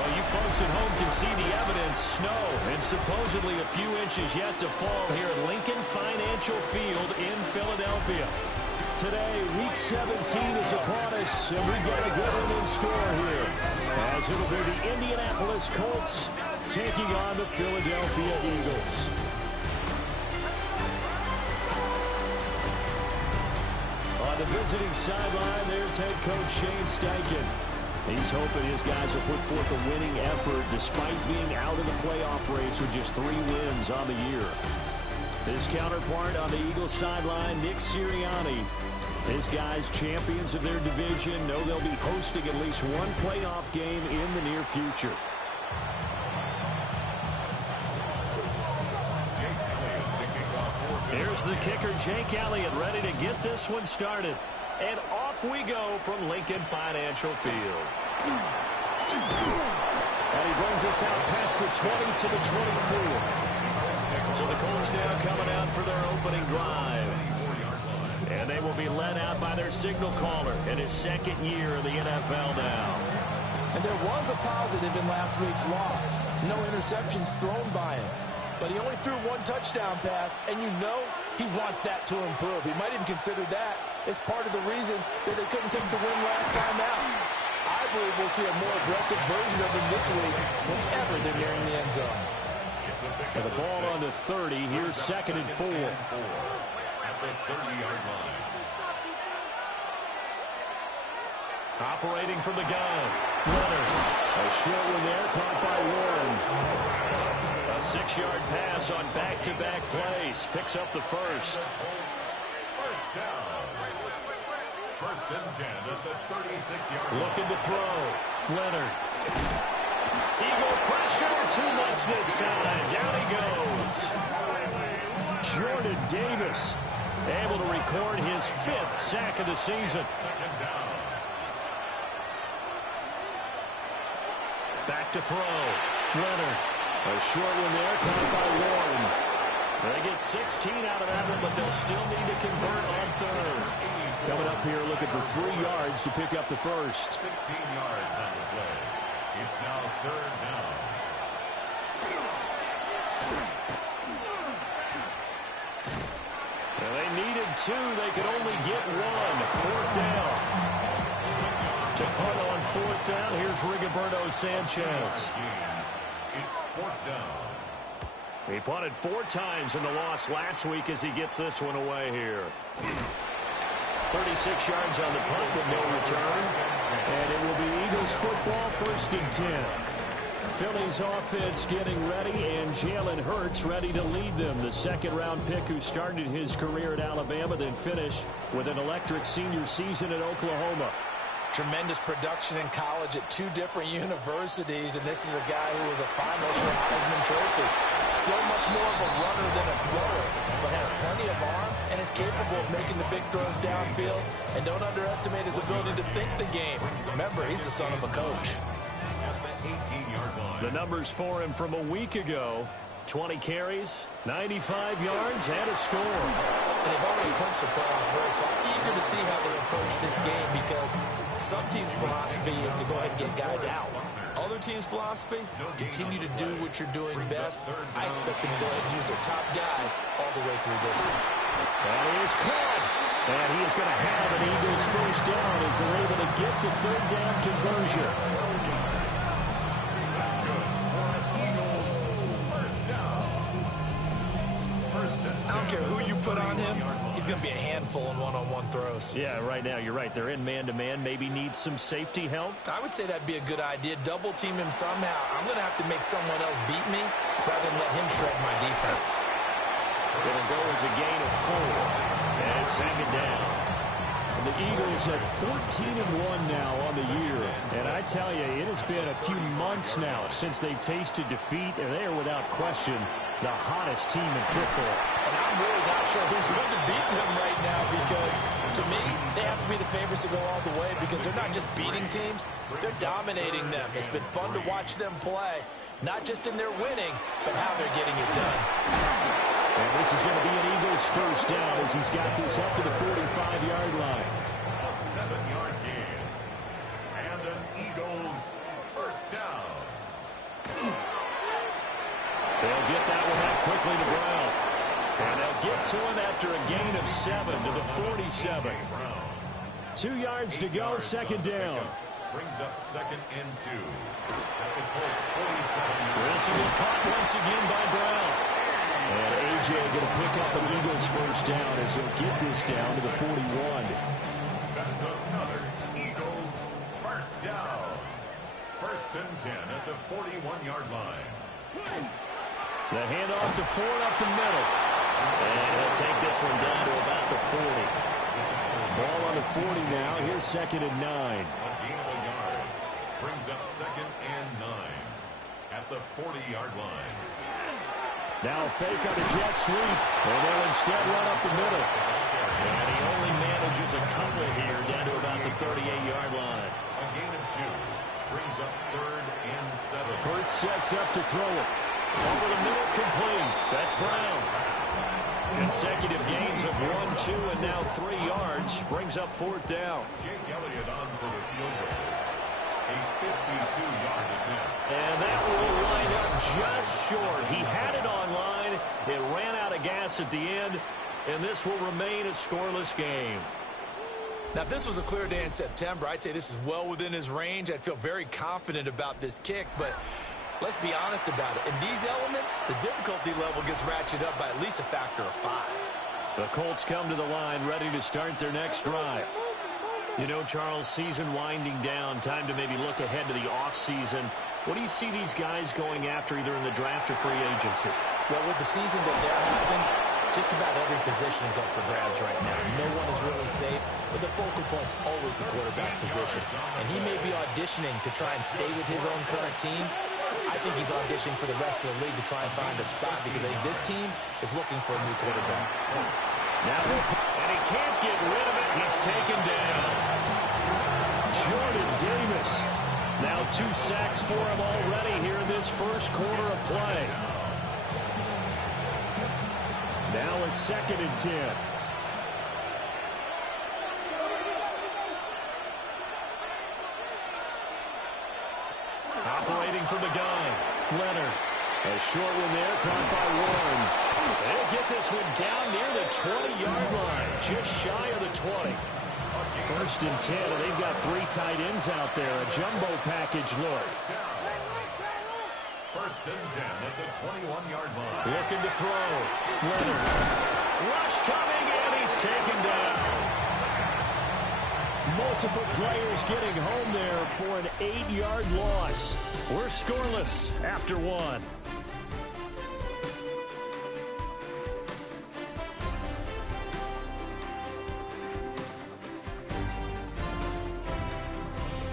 Well, you folks at home can see the evidence. Snow and supposedly a few inches yet to fall here at Lincoln Financial Field in Philadelphia. Today, Week 17 is upon us, and we've got a good one in store here, as it'll be the Indianapolis Colts taking on the Philadelphia Eagles. On the visiting sideline, there's head coach Shane Steichen. He's hoping his guys will put forth a winning effort despite being out of the playoff race with just 3 wins on the year. His counterpart on the Eagles sideline, Nick Sirianni. His guys, champions of their division, know they'll be hosting at least one playoff game in the near future. Here's the kicker, Jake Elliott, ready to get this one started. And off we go from Lincoln Financial Field. And he brings us out past the 20 to the 24. So the Colts now coming out for their opening drive. And they will be led out by their signal caller in his second year in the NFL now. And there was a positive in last week's loss. No interceptions thrown by him. But he only threw 1 touchdown pass, and you know he wants that to improve. He might even consider that as part of the reason that they couldn't take the win last time out. I believe we'll see a more aggressive version of him this week whenever they're nearing the end zone. And the ball on the 30. Here's 2nd and 4. At the 30-yard line. Operating from the gun. Leonard. A short one there, caught by Warren. A 6-yard pass on back-to-back plays. Picks up the first. First down. 1st and 10 at the 36-yard line. Looking to throw. Leonard. Eagle pressure. Too much this time. Down he goes. Jordan Davis able to record his 5th sack of the season. 2nd down. Back to throw. Leonard. A short one there, caught by Warren. They get 16 out of that one, but they'll still need to convert on 3rd. Coming up here looking for 3 yards to pick up the first. 16 yards on the play. It's now 3rd down. Well, they needed 2. They could only get 1. 4th down. To punt on 4th down, here's Rigoberto Sanchez. It's 4th down. He punted 4 times in the loss last week as he gets this one away here. 36 yards on the punt with no return. And it will be Eagles football, 1st and 10. Philly's offense getting ready, and Jalen Hurts ready to lead them. The 2nd-round pick who started his career at Alabama, then finished with an electric senior season at Oklahoma. Tremendous production in college at 2 different universities, and this is a guy who was a finalist for Heisman Trophy. Still much more of a runner than a thrower, but has plenty of arm and is capable of making the big throws downfield. And don't underestimate his ability to think the game. Remember, he's the son of a coach. At the 18-yard line. The numbers for him from a week ago. 20 carries, 95 yards, and a score. And they've already clinched the playoff berth, so I'm eager to see how they approach this game because some teams' philosophy is to go ahead and get guys out. Other teams' philosophy, continue to do what you're doing best. I expect them to go ahead and use their top guys all the way through this one. And he is caught. And he is going to have an Eagles first down as they're able to get the 3rd down conversion. I don't care who you put on him, he's going to be a handful in one-on-one throws. Yeah, right now you're right. They're in man-to-man. Maybe need some safety help. I would say that'd be a good idea. Double team him somehow. I'm going to have to make someone else beat me rather than let him shred my defense. It'll go as a gain of 4. And 2nd down. The Eagles at 14-1 now on the year. And I tell you, it has been a few months now since they've tasted defeat, and they are without question the hottest team in football. And I'm really not sure who's going to beat them right now because, to me, they have to be the favorites to go all the way because they're not just beating teams, they're dominating them. It's been fun to watch them play, not just in their winning, but how they're getting it done. And this is going to be an Eagles first down as he's got this up to the 45-yard line. A 7-yard gain. And an Eagles first down. They'll get that one out quickly to Brown. And they'll get to him after a gain of 7 to the 47. 2 yards to go, second down. Brings up second and 2. At the Colts 47. This will be caught once again by Brown. And A.J. going to pick up an Eagles first down as he'll get this down to the 41. That's another Eagles first down. First and 10 at the 41-yard line. The handoff to Ford up the middle. And he'll take this one down to about the 40. Ball on the 40 now. Here's second and 9. A gain of a yard. Brings up second and 9 at the 40-yard line. Now a fake on a jet sweep. And they'll instead run up the middle. And he only manages a couple here down to about the 38-yard line. A gain of 2. Brings up third and 7. Hurts sets up to throw it. Over the middle, complete. That's Brown. Consecutive gains of 1, 2, and now 3 yards. Brings up fourth down. Jake Elliott on for the field goal. A 52-yard attempt. And that will line up just short. He had it on line. It ran out of gas at the end. And this will remain a scoreless game. Now, if this was a clear day in September, I'd say this is well within his range. I'd feel very confident about this kick, but let's be honest about it. In these elements, the difficulty level gets ratcheted up by at least a factor of 5. The Colts come to the line ready to start their next drive. You know, Charles, season winding down, time to maybe look ahead to the offseason. What do you see these guys going after either in the draft or free agency? Well, with the season that they're having, just about every position is up for grabs right now. No one is really safe, but the focal point's always the quarterback position. And he may be auditioning to try and stay with his own current team. I think he's auditioning for the rest of the league to try and find a spot because I think this team is looking for a new quarterback. Now, and he can't get rid of it. He's taken down. Jordan Davis. Now 2 sacks for him already here in this first quarter of play. Now a second and 10. Operating from the gun. Leonard. A short one there, caught by Warren. They'll get this one down near the 20-yard line, just shy of the 20. First and 10, and they've got 3 tight ends out there. A jumbo package look. First and 10 at the 21-yard line. Looking to throw. Leonard. Rush coming, and he's taken down. Multiple players getting home there for an 8-yard loss. We're scoreless after 1.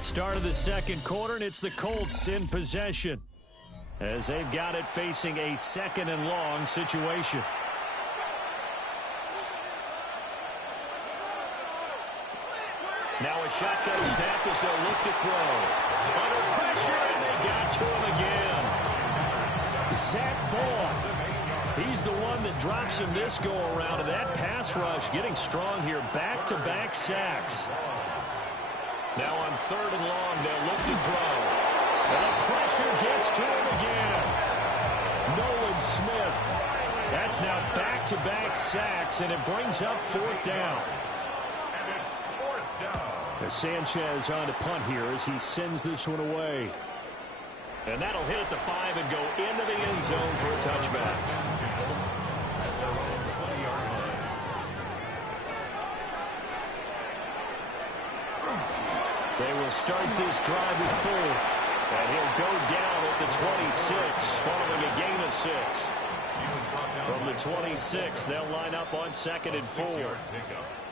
Start of the second quarter, and it's the Colts in possession as they've got it facing a second and long situation. Now a shotgun snap as they'll look to throw. Under pressure, and they got to him again. Zach Ball. He's the one that drops him this go-around, and that pass rush getting strong here. Back-to-back sacks. Now on third and long, they'll look to throw. And the pressure gets to him again. Nolan Smith. That's now back-to-back sacks, and it brings up fourth down. And it's fourth down. Sanchez on to punt here as he sends this one away. And that'll hit at the 5 and go into the end zone for a touchback. They will start this drive with Full. And he'll go down at the 26 following a gain of 6. From the 26, they'll line up on second and 4.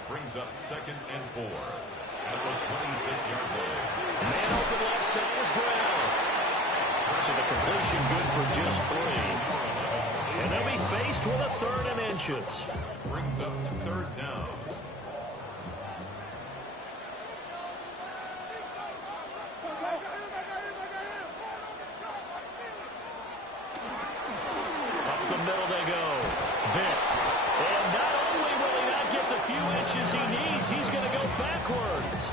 Brings up second and 4 at the 26-yard line. Man open left side is Brown. So the completion good for just 3. And they'll be faced with a third and inches. Brings up third down. Up the middle they go. Vick. And not only will he not get the few inches he needs, he's going to go backwards.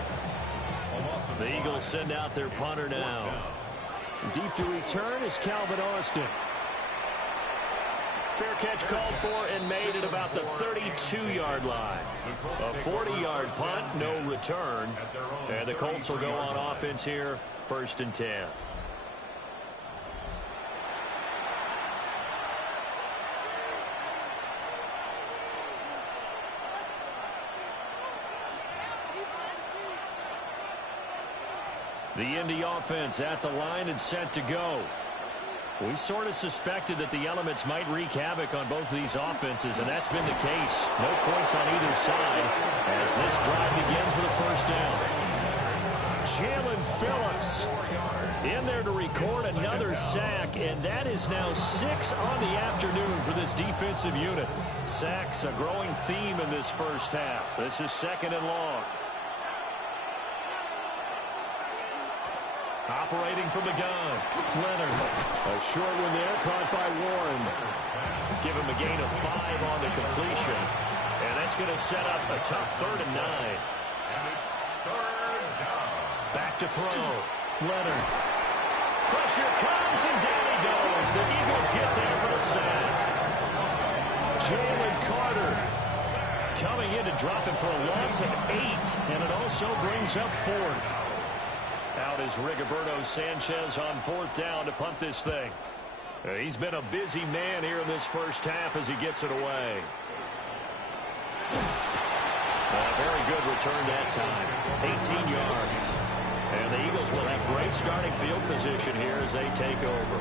The Eagles send out their punter now. Deep to return is Calvin Austin. Fair catch called for and made at about the 32-yard line. A 40-yard punt, no return. And the Colts will go on offense here, 1st and 10. The Indy offense at the line and set to go. We sort of suspected that the elements might wreak havoc on both of these offenses, and that's been the case. No points on either side as this drive begins with a 1st down. Jalen Phillips in there to record another sack, and that is now 6 on the afternoon for this defensive unit. Sacks, a growing theme in this first half. This is 2nd and long. Operating from the gun, Leonard. A short one there, caught by Warren. Give him a gain of 5 on the completion. And that's going to set up a tough 3rd and 9. And it's 3rd down. Back to throw. Leonard. Pressure comes, and down he goes. The Eagles get there for the sack. Jalen Carter coming in to drop him for a loss of 8. And it also brings up 4th. Out is Rigoberto Sanchez on 4th down to punt this thing. He's been a busy man here in this first half as he gets it away. A very good return that time. 18 yards. And the Eagles will have great starting field position here as they take over.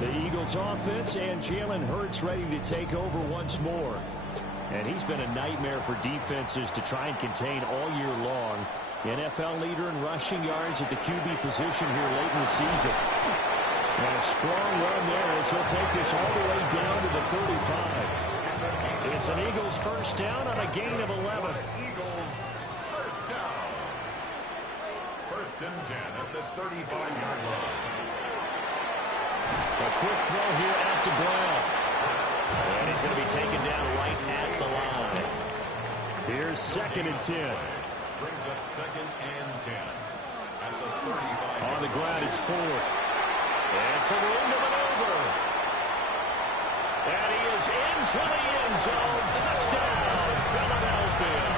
The Eagles offense and Jalen Hurts ready to take over once more. And he's been a nightmare for defenses to try and contain all year long. NFL leader in rushing yards at the QB position here late in the season. And a strong run there as he'll take this all the way down to the 35. It's an Eagles 1st down on a gain of 11. Eagles 1st down. 1st and 10 at the 35-yard line. A quick throw here out to Brown. And he's going to be taken down right at the line. Here's 2nd and 10. Brings up 2nd and 10 at the 35. On the ground, it's Ford. And some room to maneuver. And he is into the end zone. Touchdown, Philadelphia.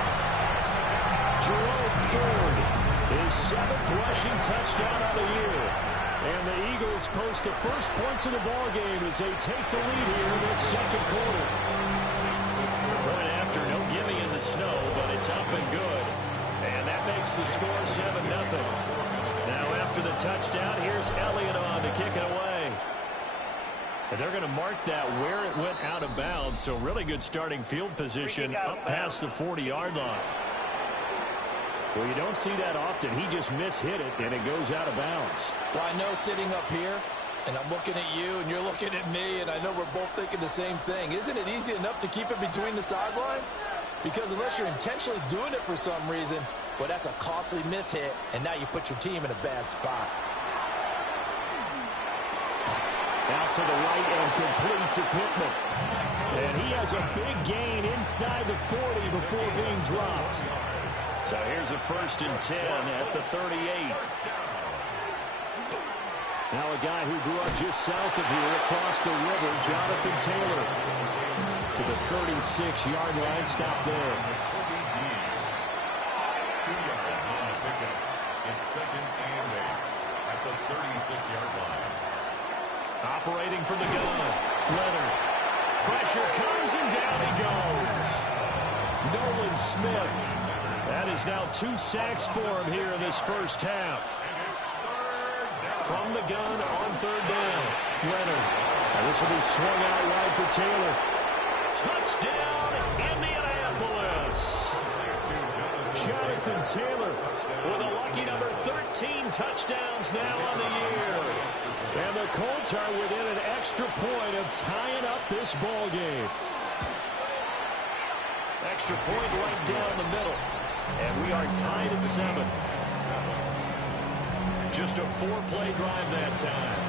Jerome Ford, his 7th rushing touchdown of the year. And the Eagles post the first points of the ballgame as they take the lead here in this 2nd quarter. Point after, no gimme in the snow, but it's up and good. And that makes the score 7-0. Now after the touchdown, here's Elliott on to kick it away. And they're going to mark that where it went out of bounds. So really good starting field position up past the 40-yard line. Well, you don't see that often. He just mishit it, and it goes out of bounds. Well, I know sitting up here, and I'm looking at you, and you're looking at me, and I know we're both thinking the same thing. Isn't it easy enough to keep it between the sidelines? Because unless you're intentionally doing it for some reason, well, that's a costly mishit, and now you put your team in a bad spot. Out to the right and complete to Pittman. And he has a big gain inside the 40 before being dropped. So here's a 1st and 10 at the 38. Now a guy who grew up just south of here across the river, Jonathan Taylor. To the 36-yard line, stop there. 2 yards on the pickup. It's 2nd and 8 at the 36-yard line. Operating from the gun, Leonard. Pressure comes and down he goes. Nolan Smith. That is now 2 sacks for him here in this first half. From the gun on 3rd down, Leonard. And this will be swung out wide for Taylor. Touchdown, Indianapolis. Jonathan Taylor with a lucky number 13 touchdowns now on the year. And the Colts are within an extra point of tying up this ball game. Extra point right down the middle. And we are tied at 7. Just a 4-play drive that time.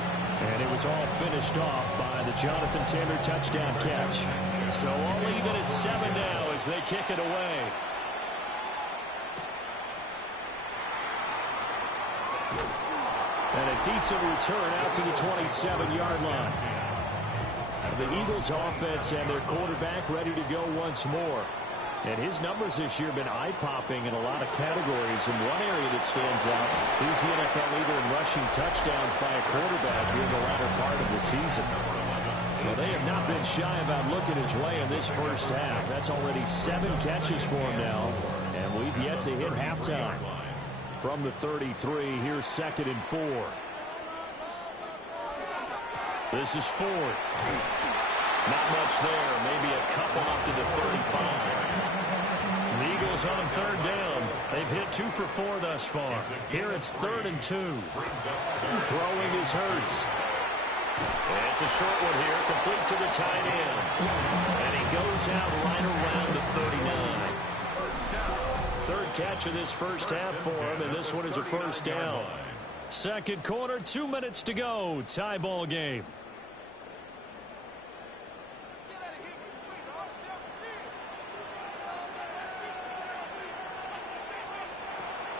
And it was all finished off by the Jonathan Taylor touchdown catch. So all even at 7 now as they kick it away. And a decent return out to the 27-yard line. The Eagles offense and their quarterback ready to go once more. And his numbers this year have been eye-popping in a lot of categories. And one area that stands out, he's the NFL leader in rushing touchdowns by a quarterback here in the latter part of the season. Well, they have not been shy about looking his way in this first half. That's already 7 catches for him now. And we've yet to hit halftime. From the 33, here's 2nd and 4. This is Ford. Not much there. Maybe a couple up to the 35. The Eagles on 3rd down. They've hit 2 for 4 thus far. Here it's 3rd and 2. Throwing is Hurts. And it's a short one here, complete to the tight end. And he goes out right around the 39. 3rd catch of this first half for him, and this one is a first down. 2nd quarter, 2 minutes to go. Tie ball game.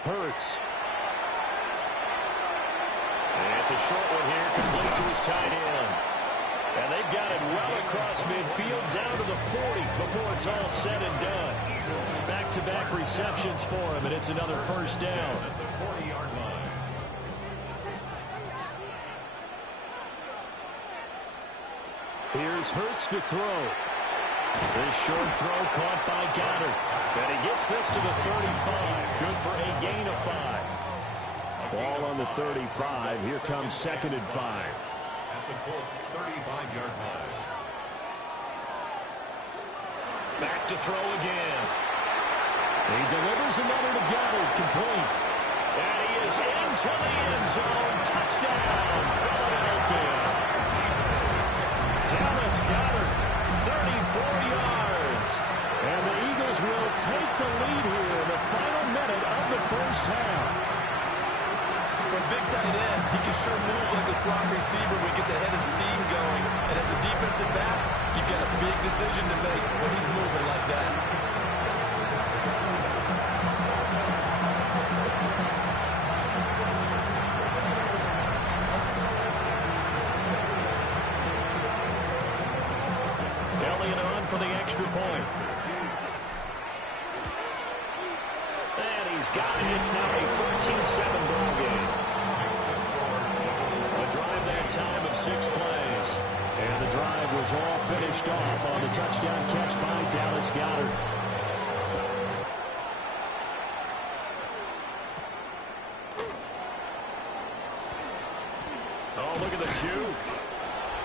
Hurts. And it's a short one here, complete to his tight end. And they've got it well across midfield, down to the 40 before it's all said and done. Back-to-back receptions for him, and it's another first down. Here's Hurts to throw. This short throw caught by Goddard. And he gets this to the 35. Good for a gain of 5. Ball on the 35. Here comes 2nd and 5. At the Colts' 35-yard line. Back to throw again. He delivers another to Goddard, complete. And he is into the end zone. Touchdown, Philadelphia. Dallas Goddard, 34 yards. And the Eagles will take the lead here in the final minute of the first half. For a big tight end, he can sure move like a slot receiver when he gets a head of steam going. And as a defensive back, you've got a big decision to make when he's moving like that. Elliott on for the extra point. And he's got it. It's now a 14-7 ball game. A drive that time of 6 plays. And the drive was all finished off on the touchdown catch by Dallas Goddard. Oh, look at the juke.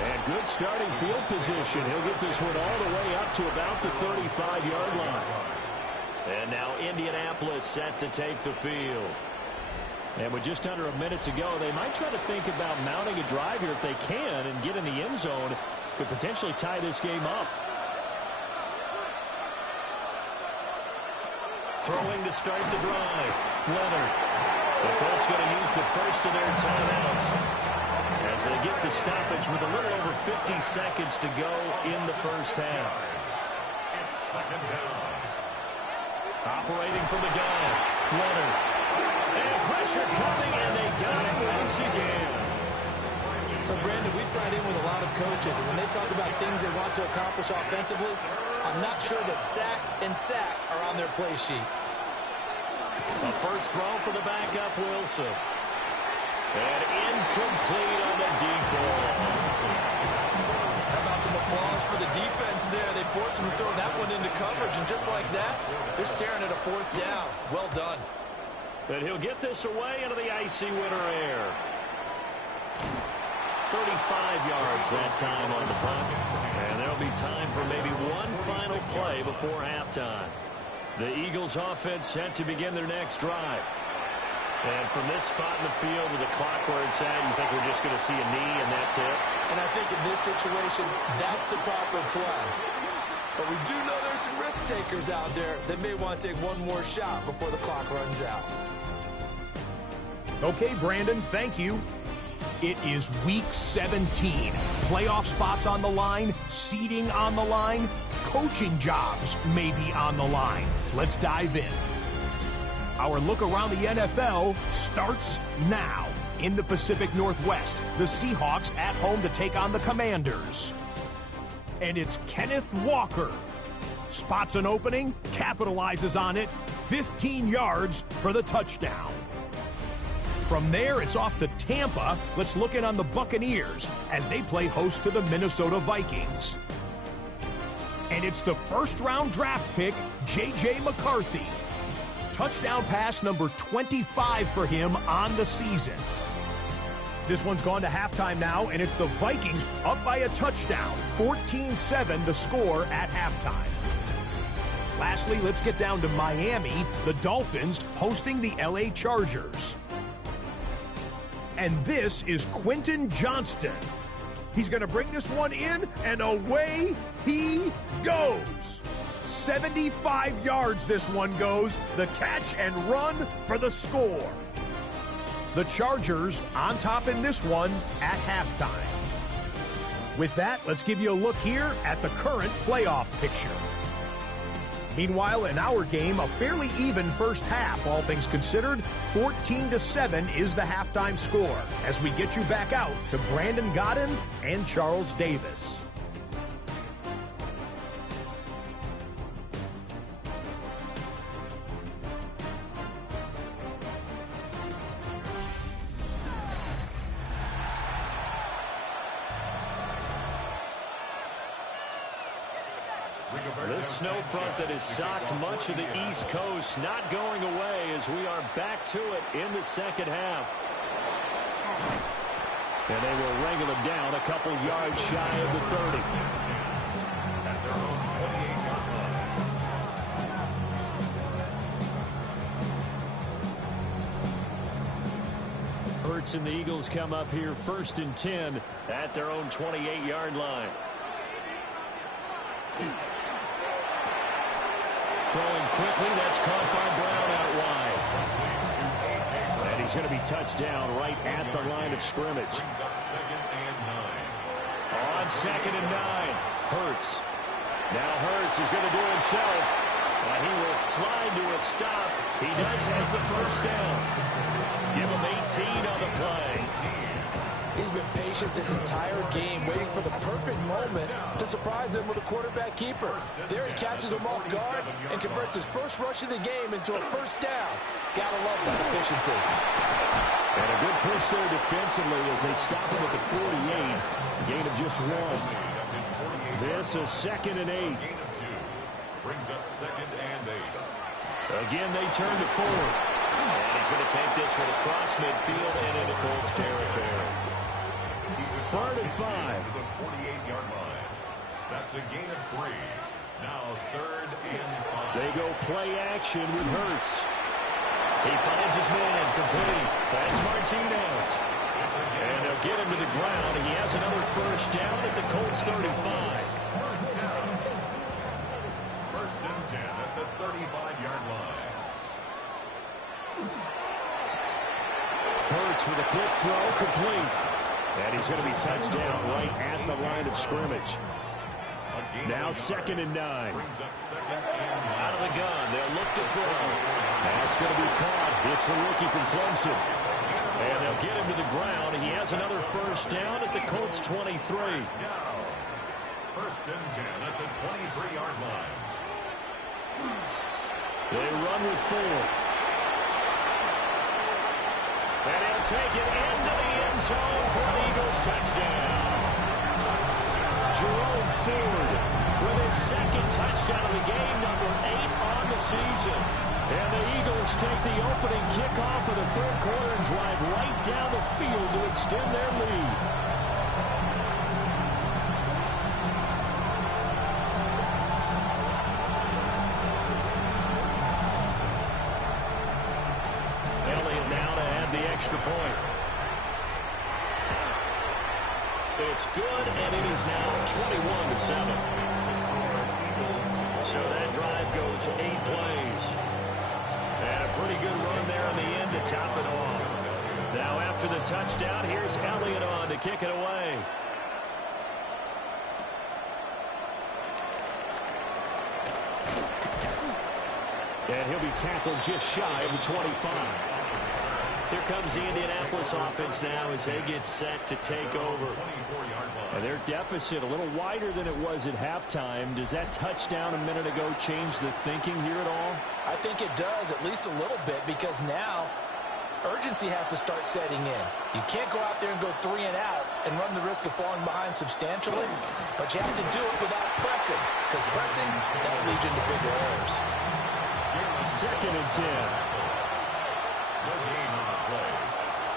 And good starting field position. He'll get this one all the way up to about the 35-yard line. And now Indianapolis set to take the field. And with just under a minute to go, they might try to think about mounting a drive here if they can and get in the end zone. Could potentially tie this game up. Throwing to start the drive. Leonard. The Colts going to use the first of their timeouts as they get the stoppage with a little over 50 seconds to go in the first half. It's 2nd down. Operating from the gun. Leonard. And pressure coming, and they got him once again. So, Brandon, we signed in with a lot of coaches, and when they talk about things they want to accomplish offensively, I'm not sure that sack and sack are on their play sheet. A first throw for the backup, Wilson. And incomplete on the deep ball. How about some applause for the defense there? They forced him to throw that one into coverage, and just like that, they're staring at a 4th down. Well done. And he'll get this away into the icy winter air. 35 yards that time on the punt. And there'll be time for maybe one final play before halftime. The Eagles offense set to begin their next drive. And from this spot in the field with the clock where it's at, you think we're just going to see a knee and that's it? And I think in this situation, that's the proper play. But we do know there's some risk takers out there that may want to take one more shot before the clock runs out. Okay, Brandon, thank you. It is Week 17. Playoff spots on the line, seeding on the line, coaching jobs may be on the line. Let's dive in. Our look around the NFL starts now. In the Pacific Northwest, the Seahawks at home to take on the Commanders. and it's Kenneth Walker. Spots an opening, capitalizes on it, 15 yards for the touchdown. From there, it's off to Tampa. Let's look in on the Buccaneers as they play host to the Minnesota Vikings. And it's the first-round draft pick, J.J. McCarthy. Touchdown pass number 25 for him on the season. This one's gone to halftime now, and it's the Vikings up by a touchdown. 14-7 the score at halftime. Lastly, let's get down to Miami, the Dolphins hosting the L.A. Chargers. And this is Quentin Johnston. He's going to bring this one in, and away he goes. 75 yards this one goes. The catch and run for the score. The Chargers on top in this one at halftime. With that, let's give you a look here at the current playoff picture. Meanwhile, in our game, a fairly even first half, all things considered. 14-7 is the halftime score as we get you back out to Brandon Godden and Charles Davis. This snow front that has socked much of the East Coast not going away as we are back to it in the second half. And they will wrangle it down a couple yards shy of the 30. At their own 28-yard line. Hurts and the Eagles come up here 1st and 10 at their own 28-yard line. Throwing quickly, that's caught by Brown out wide. And he's going to be touched down right at the line of scrimmage. On 2nd and 9, Hurts. Now Hurts is going to do it himself. And he will slide to a stop. He does have the first down. Give him 18 on the play. He's been patient this entire game, waiting for the perfect moment to surprise them with a quarterback keeper. There he catches him off guard and converts his first rush of the game into a first down. Gotta love that efficiency. And a good push there defensively as they stop him at the 48. Gain of just 1. This is 2nd and 8. Brings up 2nd and 8. Again, they turn to 4. And he's going to take this one across midfield and into Colts territory. 3rd and 5. The 48-yard line. That's a gain of 3. Now 3rd and 5. They go play action with Hurts. He finds his man complete. That's Martinez. And they'll get him to the ground. And he has another first down at the Colts 35. 1st and 10 at the 35-yard line. Hurts with a quick throw, complete. And he's going to be touched down right at the line of scrimmage. Now 2nd and 9. Out of the gun, they'll look to throw. That's going to be caught. It's the rookie from Clemson. And they'll get him to the ground. He has another first down at the Colts 23. 1st and 10 at the 23-yard line. They run with 4. And he'll take it into the end zone for an Eagles touchdown. Jerome Ford with his 2nd touchdown of the game, number 8 on the season. And the Eagles take the opening kickoff of the 3rd quarter and drive right down the field to extend their lead. Extra point. It's good, and it is now 21-7. So that drive goes 8 plays. And a pretty good run there in the end to top it off. Now after the touchdown, here's Elliott on to kick it away. And he'll be tackled just shy of the 25. Here comes the Indianapolis offense now as they get set to take over. And their deficit a little wider than it was at halftime. Does that touchdown a minute ago change the thinking here at all? I think it does, at least a little bit, because now urgency has to start setting in. You can't go out there and go 3 and out and run the risk of falling behind substantially, but you have to do it without pressing, because pressing, that'll lead you into bigger errors. 2nd and 10. No gain on the play.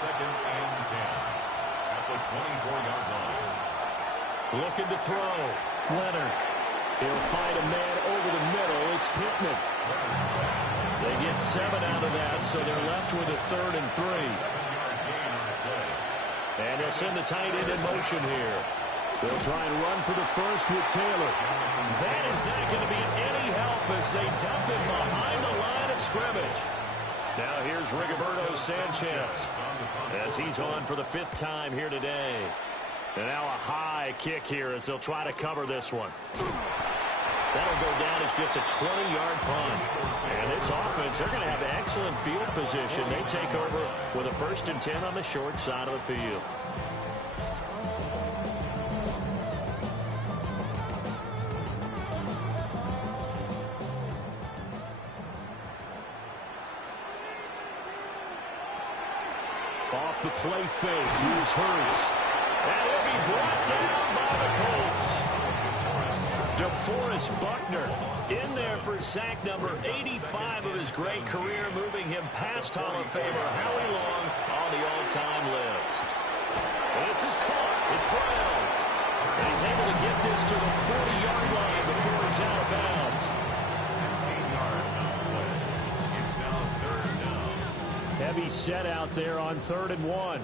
2nd and 10 at the 24-yard line. Looking to throw. Leonard. He'll find a man over the middle. It's Pittman. They get 7 out of that, so they're left with a 3rd and 3. 7-yard gain on the play. And they'll send the tight end in motion here. They'll try and run for the first with Taylor. That is not going to be any help as they dump it behind the line of scrimmage. Now here's Rigoberto Sanchez as he's on for the 5th time here today. And now a high kick here as they'll try to cover this one. That'll go down as just a 20-yard punt. And this offense, they're going to have excellent field position. They take over with a 1st and 10 on the short side of the field. Off the play fake, here's Hurts. And he'll be brought down by the Colts. DeForest Buckner in there for sack number 85 of his great career, moving him past Hall of Famer Howie Long on the all-time list. This is caught. It's Brown. And he's able to get this to the 40-yard line before he's out of bounds. 16 yards on the play. It's now 3rd down. Heavy set out there on 3rd and 1.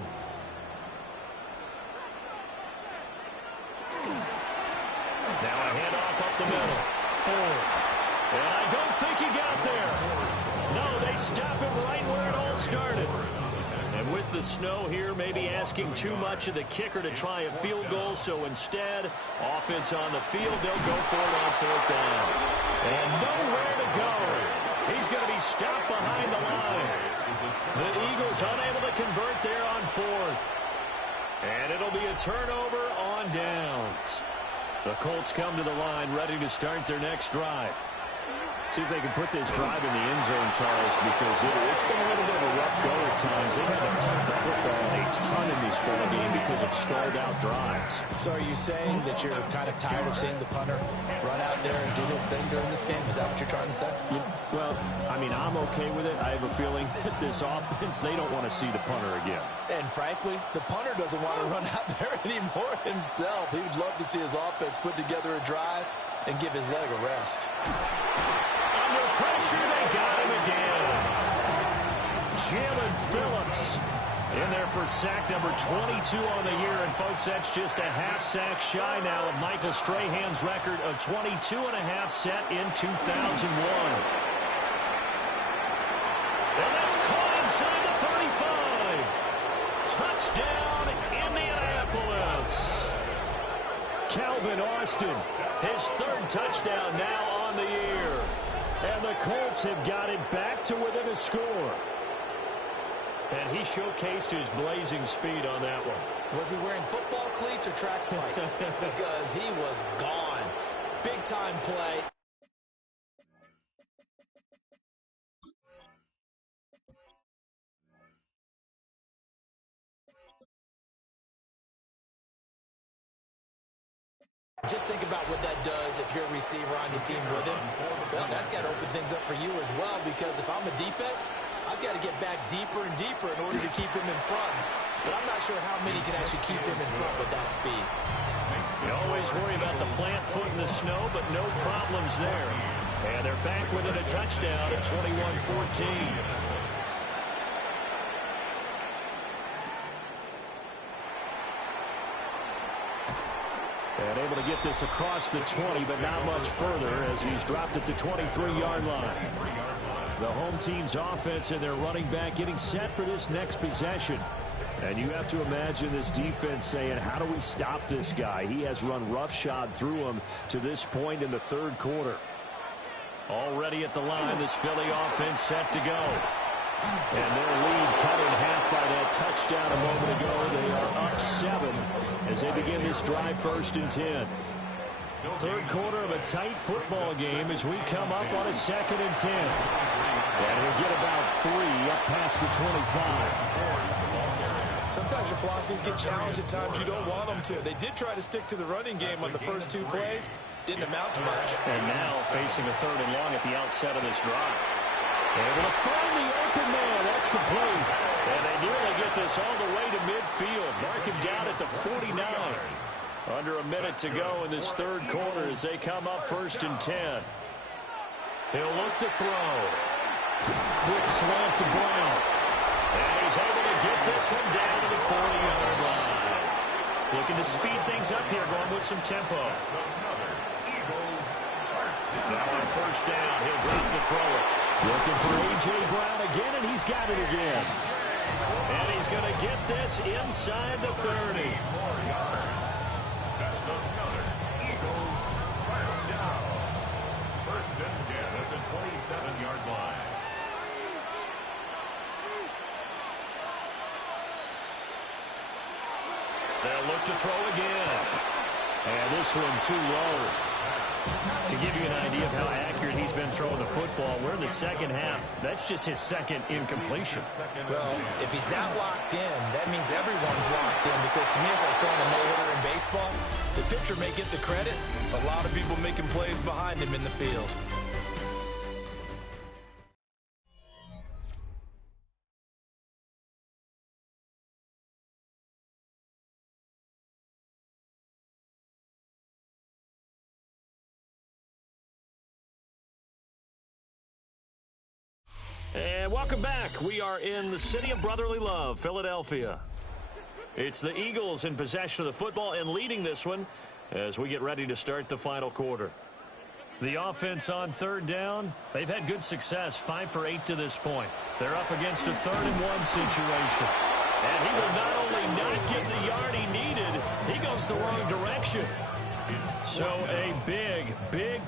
Now a handoff up the middle. Ford. And I don't think he got there. No, they stop him right where it all started. And with the snow here, maybe asking too much of the kicker to try a field goal. So instead, offense on the field, they'll go for it on 4th down. And nowhere to go. He's going to be stopped behind the line. The Eagles unable to convert there on 4th. And it'll be a turnover on downs. The Colts come to the line ready to start their next drive. See if they can put this drive in the end zone, Charles, because it's been a little bit of a rough go at times. They've had to punt the football a ton in this ball game because of stalled-out drives. So are you saying that you're kind of tired of seeing the punter run out there and do his thing during this game? Is that what you're trying to say? Well, I mean, I'm okay with it. I have a feeling that this offense, they don't want to see the punter again. And frankly, the punter doesn't want to run out there anymore himself. He would love to see his offense put together a drive and give his leg a rest. Under pressure, they got him again. Jalen Phillips in there for sack number 22 on the year. And, folks, that's just a half sack shy now of Michael Strahan's record of 22 and a half set in 2001. And that's caught inside the 35. Touchdown, Indianapolis. Calvin Austin, his 3rd touchdown now on the year. And the Colts have got it back to within a score. And he showcased his blazing speed on that one. Was he wearing football cleats or track spikes? Because he was gone. Big-time play. Just think about what that does if you're a receiver on the team with him. Well, that's got to open things up for you as well, because if I'm a defense, I've got to get back deeper and deeper in order to keep him in front. But I'm not sure how many can actually keep him in front with that speed. You always worry about the plant foot in the snow, but no problems there. And they're back within a touchdown at 21-14. And able to get this across the 20, but not much further as he's dropped at the 23-yard line. The home team's offense and their running back getting set for this next possession. And you have to imagine this defense saying, how do we stop this guy? He has run roughshod through him to this point in the 3rd quarter. Already at the line, this Philly offense set to go. And their lead cut in half by that touchdown a moment ago. They are up 7 as they begin this drive, 1st and 10. Third quarter of a tight football game as we come up on a 2nd and 10. And we'll get about 3 up past the 25. Sometimes your philosophies get challenged at times you don't want them to. They did try to stick to the running game on the first 2 plays. Didn't amount to much. And now facing a 3rd and long at the outset of this drive. Able to find the open man. That's complete. And they nearly get this all the way to midfield. Mark him down at the 49. Under a minute to go in this 3rd quarter as they come up 1st and 10. He'll look to throw. Quick slant to Brown. And he's able to get this one down to the 40-yard line. Looking to speed things up here, going with some tempo. Now on 1st down, he'll drop to throw it. Looking for A.J. Brown again, and he's got it again. And he's going to get this inside the 30. That's another Eagles first down. 1st and 10 at the 27-yard line. They'll look to throw again. And this one too low. To give you an idea of how accurate he's been throwing the football, we're in the 2nd half. That's just his 2nd incompletion. Well, if he's not locked in, that means everyone's locked in, because to me it's like throwing a no-hitter in baseball. The pitcher may get the credit. A lot of people making plays behind him in the field. And welcome back. We are in the city of brotherly love, Philadelphia. It's the Eagles in possession of the football and leading this one as we get ready to start the final quarter. The offense on 3rd down, they've had good success, 5 for 8 to this point. They're up against a 3rd and 1 situation. And he will not only not get the yard he needed, he goes the wrong direction. So a big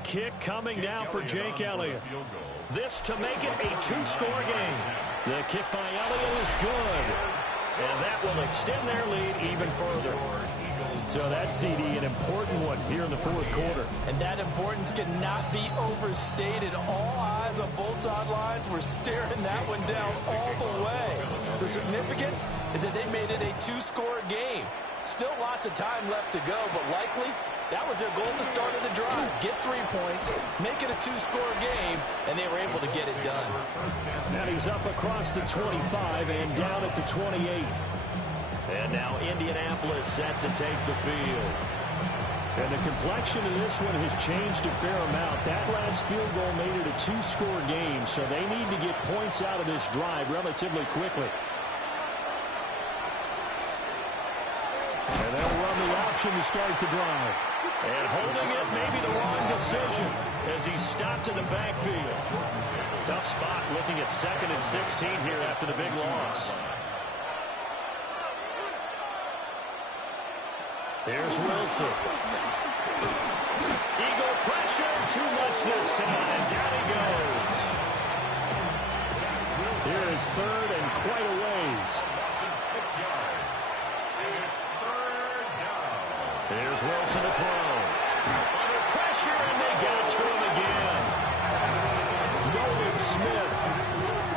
kick coming now for Jake Elliott. This to make it a 2-score game. The kick by Elliott is good. And that will extend their lead even further. So that CD, an important one here in the 4th quarter. And that importance cannot be overstated. All eyes on both sidelines were staring that one down all the way. The significance is that they made it a 2-score game. Still lots of time left to go, but likely that was their goal at the start of the drive. Get 3 points, make it a 2-score game, and they were able to get it done. Now he's up across the 25 and down at the 28. And now Indianapolis set to take the field. And the complexion of this one has changed a fair amount. That last field goal made it a 2-score game, so they need to get points out of this drive relatively quickly. And they'll run the option to start the drive. And holding it may be the wrong decision as he's stopped in the backfield. Tough spot looking at 2nd and 16 here after the big loss. Here's Wilson. Eagle pressure, too much this time. Down he goes. Here is 3rd and quite a ways. 6 yards. And it's 3rd down. Here's Wilson to throw. Under pressure, and they got to him again. Nolan Smith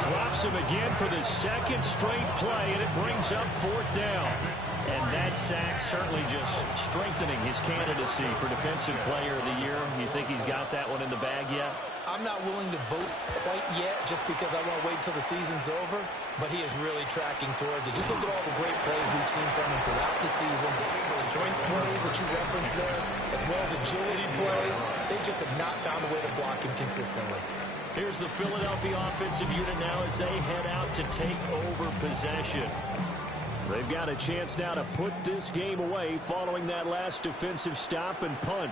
drops him again for the 2nd straight play, and it brings up 4th down. And that sack certainly just strengthening his candidacy for Defensive Player of the Year. You think he's got that one in the bag yet? I'm not willing to vote quite yet just because I want to wait until the season's over, but he is really tracking towards it. Just look at all the great plays we've seen from him throughout the season. Strength plays that you referenced there, as well as agility plays. They just have not found a way to block him consistently. Here's the Philadelphia offensive unit now as they head out to take over possession. They've got a chance now to put this game away following that last defensive stop and punt.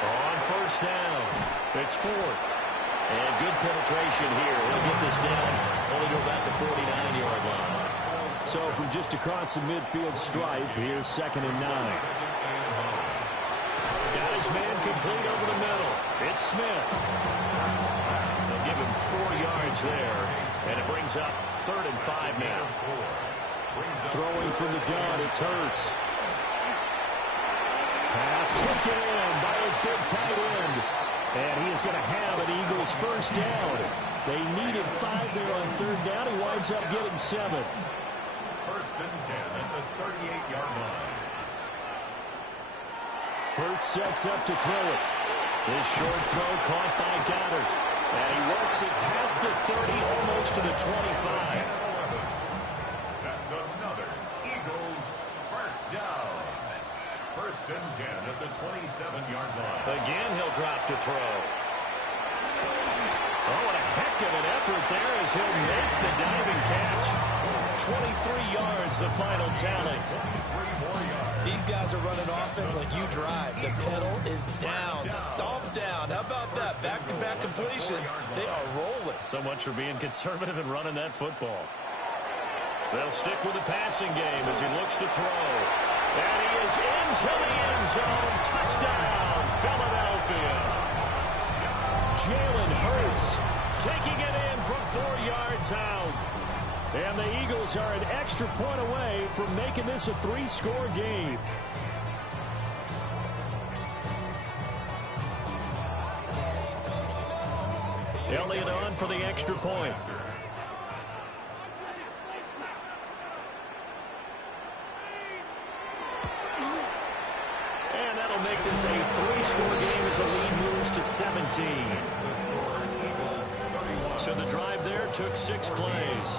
On 1st down, it's 4th. And good penetration here. He'll get this down only to about the 49-yard line. So from just across the midfield stripe, here's 2nd and 9. Got his man complete over the middle. It's Smith. give him 4 yards there. And it brings up 3rd and 5 now. Throwing from the gun, it's Hurts. Pass taken in by his big tight end. And he is going to have an Eagles first down. They needed 5 there on 3rd down. He winds up getting 7. 1st and 10 at the 38-yard line. Hurts sets up to throw it. His short throw caught by Goddard. And he works it past the 30, almost to the 25. That's another Eagles first down. 1st and 10 at the 27-yard line. Again, he'll drop to throw. Oh, what a heck of an effort there as he'll make the diving catch. 23 yards, the final tally. 23 more yards. These guys are running offense like you drive. The pedal is down, stomped down. How about that? Back-to-back completions. They are rolling. So much for being conservative and running that football. They'll stick with the passing game as he looks to throw. And he is into the end zone. Touchdown, Philadelphia. Jalen Hurts taking it in from 4 yards out. And the Eagles are an extra point away from making this a 3-score game. Elliott on for the extra point. And that'll make this a 3-score game as the lead moves to 17. So the drive there took 6 plays.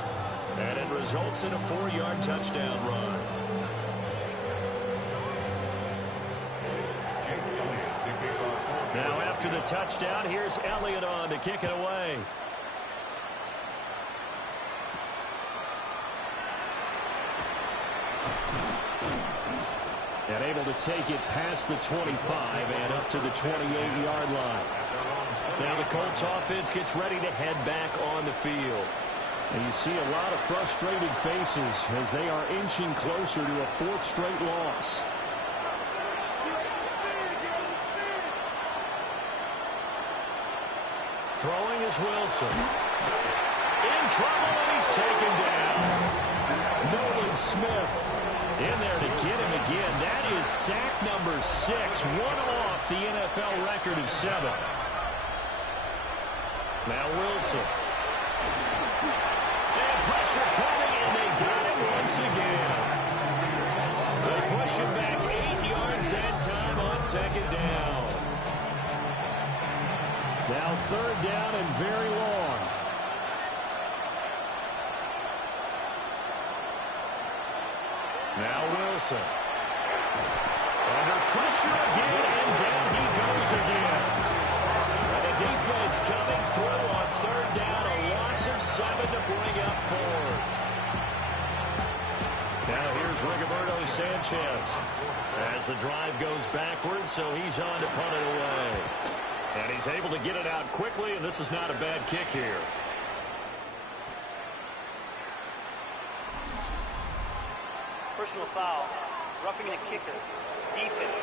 And it results in a 4-yard touchdown run. Now after the touchdown, here's Elliott on to kick it away. And able to take it past the 25 and up to the 28-yard line. Now the Colts offense gets ready to head back on the field. And you see a lot of frustrated faces as they are inching closer to a 4th straight loss. Throwing is Wilson. In trouble, and he's taken down. Nolan Smith in there to get him again. That is sack number 6, one off the NFL record of 7. Now Wilson. Pressure coming, and they got him once again. They push him back 8 yards that time on 2nd down. Now 3rd down and very long. Now Wilson. Under pressure again, and down he goes again. And the defense coming through on 3rd down, a loss of 7 to bring up 4th. Now here's Rigoberto Sanchez as the drive goes backwards, so he's on to punt it away. And he's able to get it out quickly, and this is not a bad kick here. Personal foul, roughing the kicker, defense.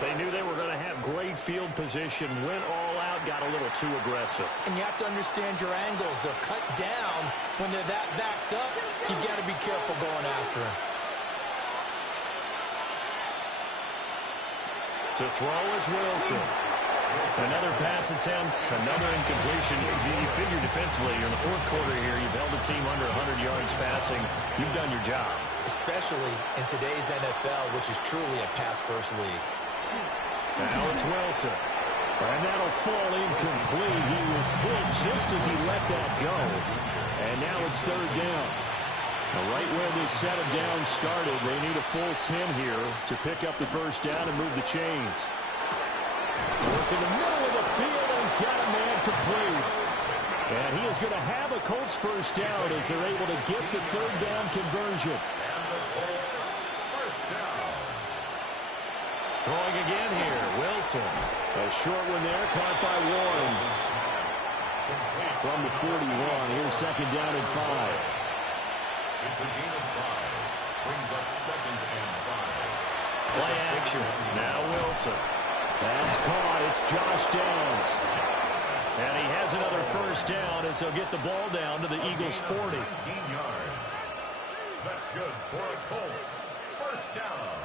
They knew they were going to have great field position, went all out, got a little too aggressive. And you have to understand your angles. They're cut down. When they're that backed up, you got to be careful going after him. To throw is Wilson. Another pass attempt, another incompletion. You figure defensively, you're in the 4th quarter here. You've held the team under 100 yards passing. You've done your job. Especially in today's NFL, which is truly a pass-first league. Now it's Wilson. And that'll fall incomplete. He was hit just as he let that go. And now it's 3rd down. Right where this set of downs started, they need a full 10 here to pick up the first down and move the chains. Work in the middle of the field, and he's got a man complete. And he is going to have a Colts first down as they're able to get the 3rd down conversion. And the Colts first down. Throwing again here, Wilson. A short one there, caught by Warren. From the 41, here's 2nd down and 5. It's a gain of 5. Brings up 2nd and 5. Play action. Now Wilson. That's caught. It's Josh Downs. And he has another first down as he'll get the ball down to the Eagles' 40. 19 yards. That's good for a Colts first down.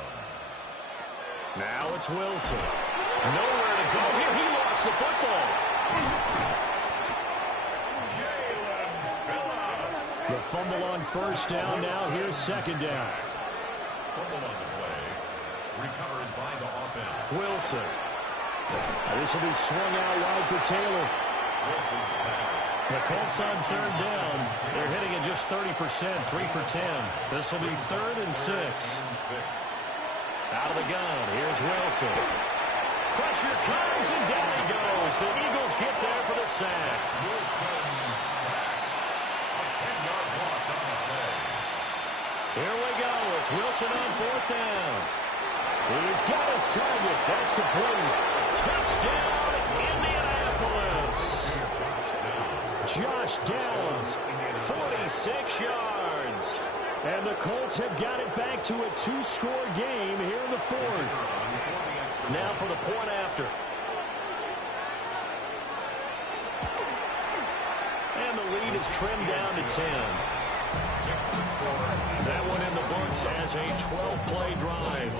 Now it's Wilson. Nowhere to go here. He lost the football. The fumble on first down. Now here's second down. Fumble on the play. Recovered by the offense. Wilson. This will be swung out wide for Taylor. Wilson's pass. The Colts on third down. They're hitting at just 30%, 3 for 10. This will be 3rd and 6. Out of the gun, here's Wilson. Pressure comes, and down he goes. The Eagles get there for the sack. Wilson's sack. A 10-yard loss on the play. Here we go. It's Wilson on 4th down. He's got his target. That's complete. Touchdown, Indianapolis. Josh Downs, 46 yards. And the Colts have got it back to a 2-score game here in the 4th. Now for the point after. And the lead is trimmed down to 10. That one in the books as a 12-play drive.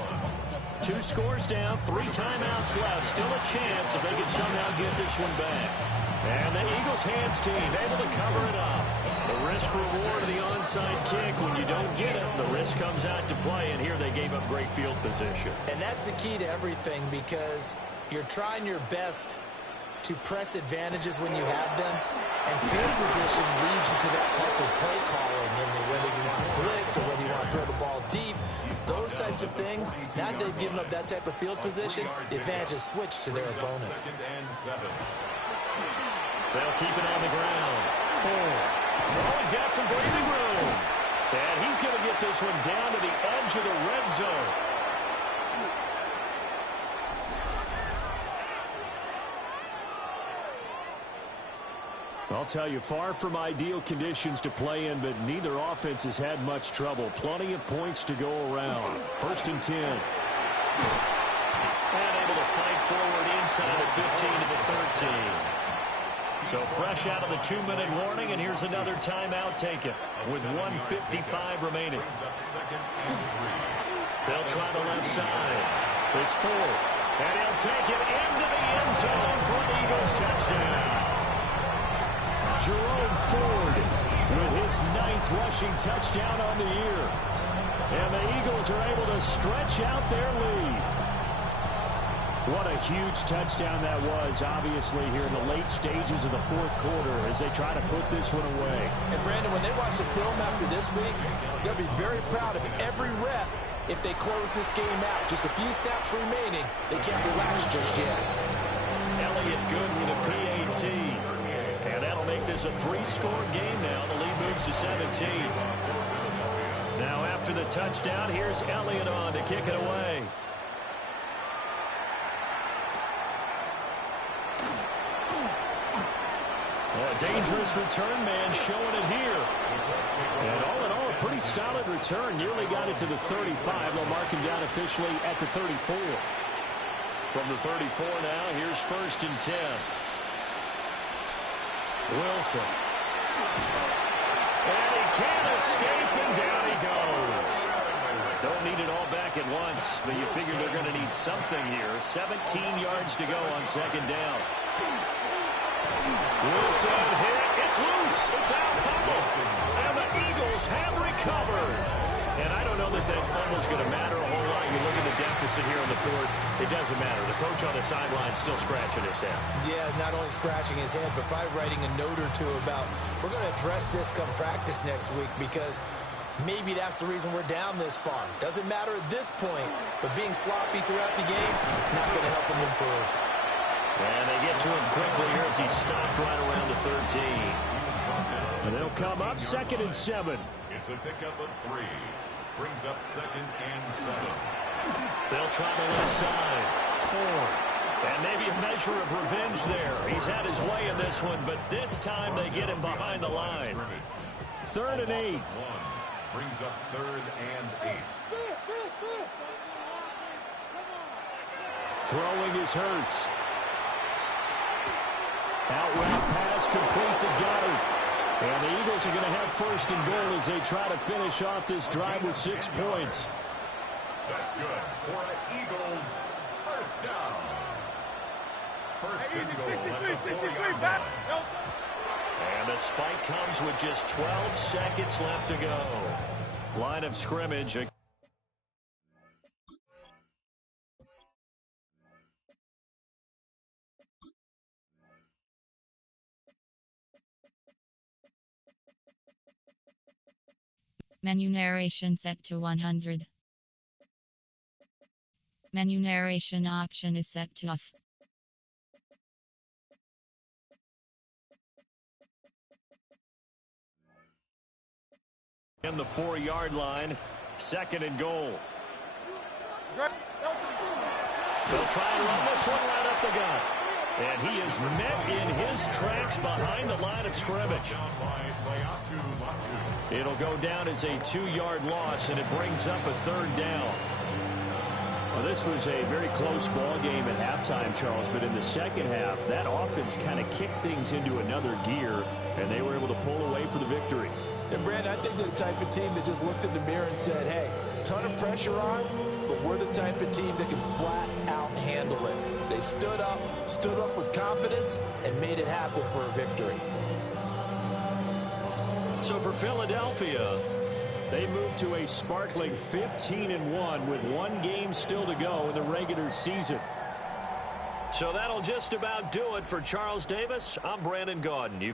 2 scores down, 3 timeouts left. Still a chance if they can somehow get this one back. And the Eagles hands team able to cover it up. The risk reward of the onside kick. When you don't get it, the risk comes out to play. And here they gave up great field position. And that's the key to everything, because you're trying your best to press advantages when you have them. And field position leads you to that type of play calling. And whether you want to blitz or whether you want to throw the ball deep, those types of things, now they've given up that type of field position, the advantage is switched to their opponent. 2nd and 7. They'll keep it on the ground. 4. Oh, he's got some breathing room. And he's going to get this one down to the edge of the red zone. I'll tell you, far from ideal conditions to play in, but neither offense has had much trouble. Plenty of points to go around. 1st and 10. And able to fight forward inside the 15 to the 13. So fresh out of the 2-minute warning, and here's another timeout taken with 1:55 remaining. They'll try the left side. It's Ford, and he'll take it into the end zone for an Eagles touchdown. Jerome Ford with his 9th rushing touchdown on the year. And the Eagles are able to stretch out their lead. What a huge touchdown that was, obviously, here in the late stages of the 4th quarter as they try to put this one away. And, Brandon, when they watch the film after this week, they'll be very proud of every rep if they close this game out. Just a few snaps remaining. They can't relax just yet. Elliott good with a PAT. And that'll make this a 3-score game now. The lead moves to 17. Now after the touchdown, here's Elliott on to kick it away. A dangerous return man showing it here. And all in all, a pretty solid return. Nearly got it to the 35. They'll mark him down officially at the 34. From the 34 now, here's 1st and 10. Wilson. And he can't escape, and down he goes. Don't need it all back at once, but you figure they're going to need something here. 17 yards to go on 2nd down. Wilson hit. It's loose. It's out. Fumble. And the Eagles have recovered. And I don't know that that fumble's going to matter a whole lot. You look at the deficit here in the 4th. It doesn't matter. The coach on the sideline still scratching his head. Yeah, not only scratching his head, but probably writing a note or two about, we're going to address this come practice next week, because maybe that's the reason we're down this far. Doesn't matter at this point, but being sloppy throughout the game, not going to help him improve. And they get to him quickly here as he stopped right around the 13. And they'll come up 2nd and 7. It's a pickup of 3. Brings up 2nd and 7. They'll try the left side. 4. And maybe a measure of revenge there. He's had his way in this one, but this time they get him behind the line. 3rd and 8. Brings up 3rd and 8. Throwing is Hurts. Out route pass complete to Goddard. And the Eagles are going to have first and goal as they try to finish off this drive with 6 points. That's good for an Eagles first down. First and goal at the 4-yard line. And the spike comes with just 12 seconds left to go. Line of scrimmage. Menu narration set to 100. Menu narration option is set to off. In the 4-yard line, second and goal. They'll try and run this one right up the gut. And he is met in his tracks behind the line of scrimmage. It'll go down as a 2-yard loss, and it brings up a third down. Well, this was a very close ball game at halftime, Charles, but in the second half, that offense kind of kicked things into another gear, and they were able to pull away for the victory. And, Brandon, I think they're the type of team that just looked in the mirror and said, hey, ton of pressure on, but we're the type of team that can flat out handle it. They stood up with confidence, and made it happen for a victory. So for Philadelphia, they move to a sparkling 15-1 with 1 game still to go in the regular season. So that'll just about do it for Charles Davis. I'm Brandon Gaudin.